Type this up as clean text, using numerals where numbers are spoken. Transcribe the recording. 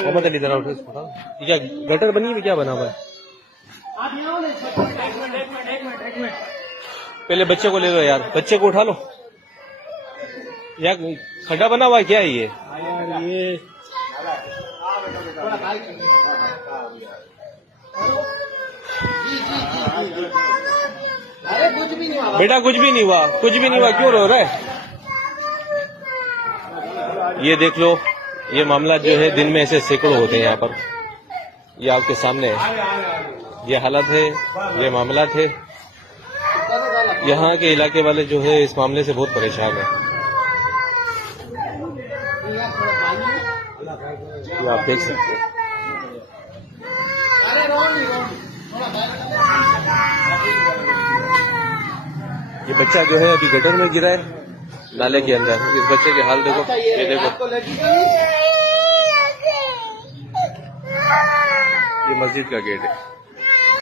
मोहम्मद अली जरा उठो इसको। ये क्या गटर बनी है, क्या बना हुआ है? पहले बच्चे को ले लो यार, बच्चे को उठा लो यार। खड्डा बना हुआ है क्या है ये? बेटा कुछ भी नहीं हुआ, कुछ भी नहीं हुआ, क्यों रो रहा है? ये देख लो, ये मामला जो है दिन में ऐसे सैकड़ों होते हैं यहाँ पर। ये आपके सामने है, ये हालत है, ये मामला थे। यहाँ के इलाके वाले जो है इस मामले से बहुत परेशान है। ये आप देख सकते हैं। ये बच्चा जो है अभी गटर में गिरा है, नाले के अंदर। इस बच्चे के हाल देखो, ये देखो। ये मस्जिद का गेट है।